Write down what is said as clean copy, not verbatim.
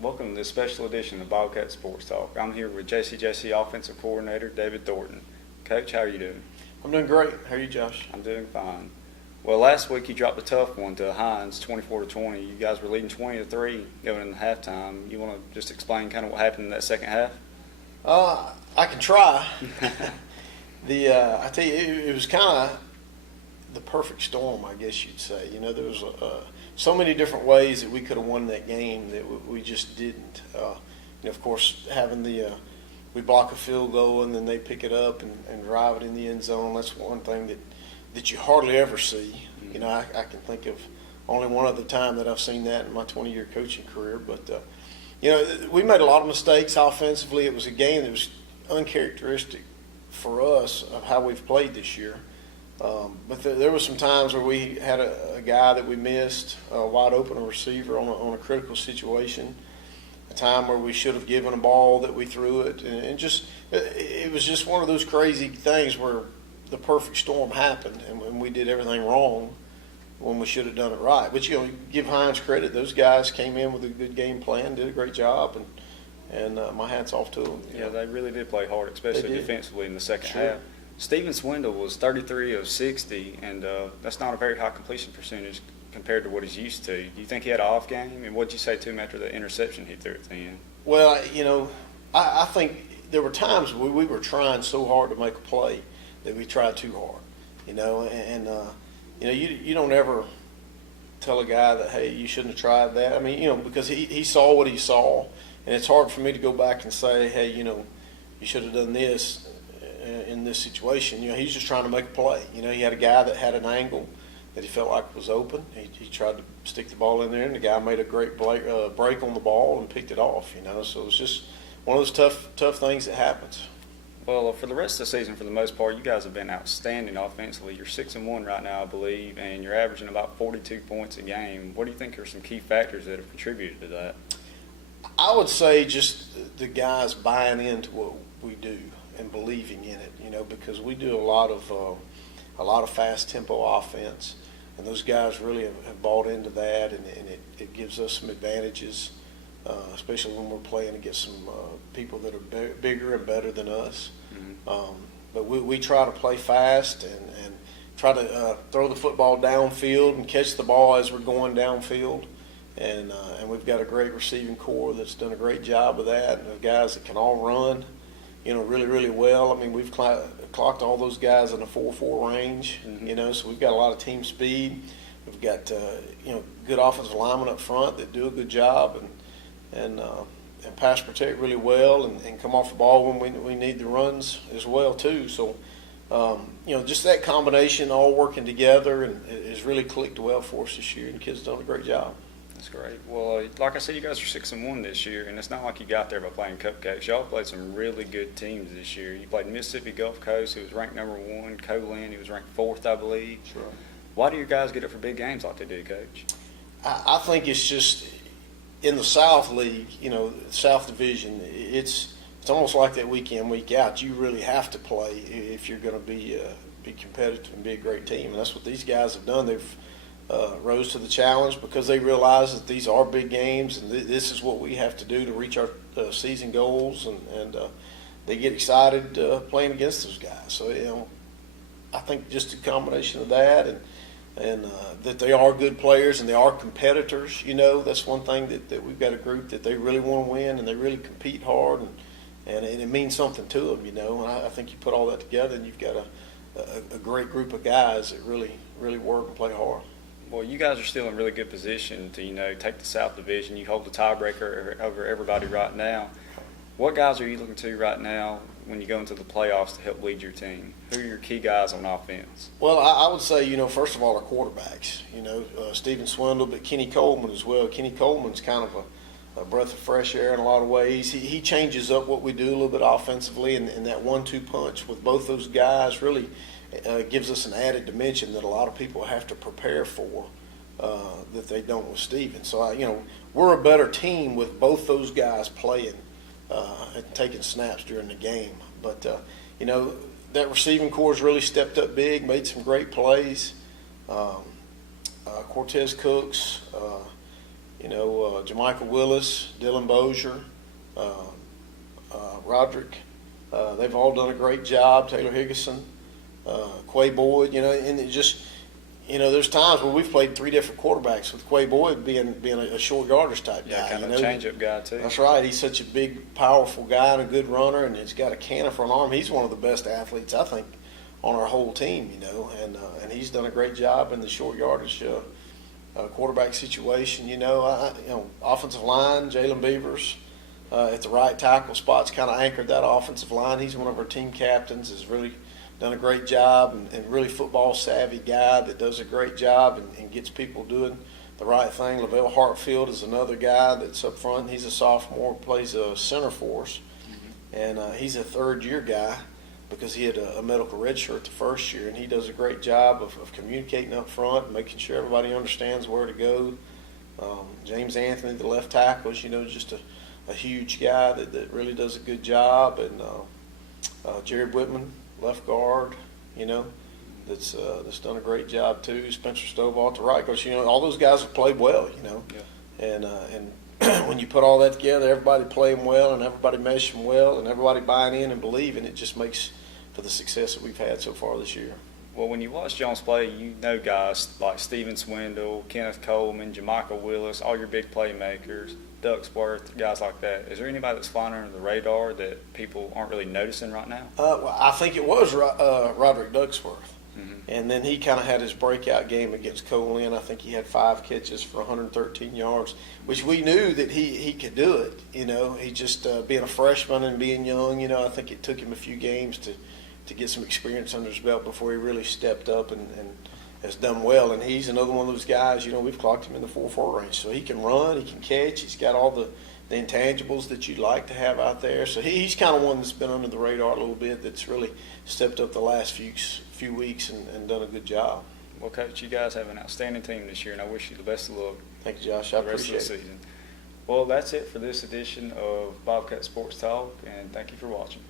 Welcome to this special edition of Bobcat Sports Talk. I'm here with JCJC Offensive Coordinator David Thornton. Coach, how are you doing? I'm doing great. How are you, Josh? I'm doing fine. Well, last week you dropped a tough one to Hines, 24-20. You guys were leading 20-3 going into halftime. You want to just explain kind of what happened in that second half? I can try. I tell you, it was kind of the perfect storm, I guess you'd say. You know, there was so many different ways that we could have won that game that we just didn't. Of course, having we block a field goal and then they pick it up and drive it in the end zone. That's one thing that you hardly ever see. Mm-hmm. You know, I can think of only one other time that I've seen that in my 20-year coaching career. But, we made a lot of mistakes offensively. It was a game that was uncharacteristic for us of how we've played this year. But there were some times where we had a guy that we missed, a wide open receiver on a critical situation, a time where we should have given a ball that we threw it, and it was just one of those crazy things where the perfect storm happened, and we did everything wrong when we should have done it right. But, give Hines credit. Those guys came in with a good game plan, did a great job, and my hat's off to them. Yeah, they really did play hard, especially defensively in the second Sure. half. Stephen Swindle was 33 of 60, and that's not a very high completion percentage compared to what he's used to. Do you think he had an off game? And what did you say to him after the interception he threw at the end? Well, I think there were times we were trying so hard to make a play that we tried too hard, you don't ever tell a guy that, hey, you shouldn't have tried that. I mean, because he saw what he saw, and it's hard for me to go back and say, hey, you should have done this in this situation. He's just trying to make a play. He had a guy that had an angle that he felt like was open. He tried to stick the ball in there, and the guy made a great break on the ball and picked it off. So it's just one of those tough things that happens. Well, for the rest of the season, for the most part, you guys have been outstanding offensively. You're 6-1 right now, I believe, and you're averaging about 42 points a game. What do you think are some key factors that have contributed to that? I would say just the guys buying into what we do and believing in it, because we do a lot of fast tempo offense, and those guys really have bought into that, and it gives us some advantages, especially when we're playing against some people that are bigger and better than us. Mm-hmm. But we try to play fast and try to throw the football downfield and catch the ball as we're going downfield. And we've got a great receiving core that's done a great job of that, and the guys that can all run, really, really well. I mean, we've clocked all those guys in a 4.4 range, mm-hmm. So we've got a lot of team speed. We've got, good offensive linemen up front that do a good job and pass protect really well and come off the ball when we need the runs as well, too. So, just that combination all working together and has really clicked well for us this year, and the kids done a great job. That's great. Well, like I said, you guys are 6-1 this year, and it's not like you got there by playing cupcakes. Y'all played some really good teams this year. You played Mississippi Gulf Coast, who was ranked number 1, Colin, who was ranked 4th, I believe. Sure. Why do your guys get up for big games like they do, Coach? I think it's just in the South League, South Division. It's almost like that week in, week out. You really have to play if you're going to be competitive and be a great team, and that's what these guys have done. They've rose to the challenge because they realize that these are big games and this is what we have to do to reach our season goals, and they get excited playing against those guys. So, I think just a combination of that and that they are good players and they are competitors. That's one thing that we've got a group that they really want to win and they really compete hard, and it means something to them, and I think you put all that together and you've got a great group of guys that really, really work and play hard. Well, you guys are still in really good position to, take the South Division. You hold the tiebreaker over everybody right now. What guys are you looking to right now when you go into the playoffs to help lead your team? Who are your key guys on offense? Well, I would say, first of all, our quarterbacks. Stephen Swindle, but Kenny Coleman as well. Kenny Coleman's kind of a breath of fresh air in a lot of ways. He changes up what we do a little bit offensively, and that 1-2 punch with both those guys really gives us an added dimension that a lot of people have to prepare for that they don't with Stephen. So, we're a better team with both those guys playing and taking snaps during the game. But, that receiving core has really stepped up big, made some great plays. Cortez Cooks, Jermichael Willis, Dylan Bozier, Roderick. They've all done a great job. Taylor Higginson, Quay Boyd, and it just, there's times where we've played three different quarterbacks with Quay Boyd being a short yardage type guy. Yeah, kind of a change-up guy, too. That's right. He's such a big, powerful guy and a good runner, and he's got a cannon for an arm. He's one of the best athletes, I think, on our whole team, and he's done a great job in the short yardage quarterback situation. Offensive line, Jalen Beavers at the right tackle spot's kind of anchored that offensive line. He's one of our team captains, has really done a great job, and really football savvy guy that does a great job and gets people doing the right thing. Lavelle Hartfield is another guy that's up front. He's a sophomore, plays a center for us, and he's a third-year guy because he had a medical red shirt the first year, and he does a great job of communicating up front, making sure everybody understands where to go. James Anthony, the left tackle, is just a huge guy that really does a good job, and Jared Whitman, left guard, that's done a great job too. Spencer Stovall to right, because all those guys have played well, Yeah. and when you put all that together, everybody playing well and everybody meshing well and everybody buying in and believing, it just makes for the success that we've had so far this year. Well, when you watch Jones play, you know guys like Steven Swindle, Kenneth Coleman, Jermichael Willis, all your big playmakers, Ducksworth, guys like that. Is there anybody that's flying under the radar that people aren't really noticing right now? Well, I think it was Roderick Ducksworth. Mm-hmm. And then he kind of had his breakout game against Colin. I think he had 5 catches for 113 yards, which we knew that he could do it. He just being a freshman and being young, I think it took him a few games to get some experience under his belt before he really stepped up and has done well. And he's another one of those guys, we've clocked him in the 4.4 range. So he can run, he can catch, he's got all the intangibles that you'd like to have out there. So he's kind of one that's been under the radar a little bit, that's really stepped up the last few weeks and done a good job. Well, Coach, you guys have an outstanding team this year, and I wish you the best of luck. Thank you, Josh. I for the rest of appreciate the it. season. Well, that's it for this edition of Bobcat Sports Talk, and thank you for watching.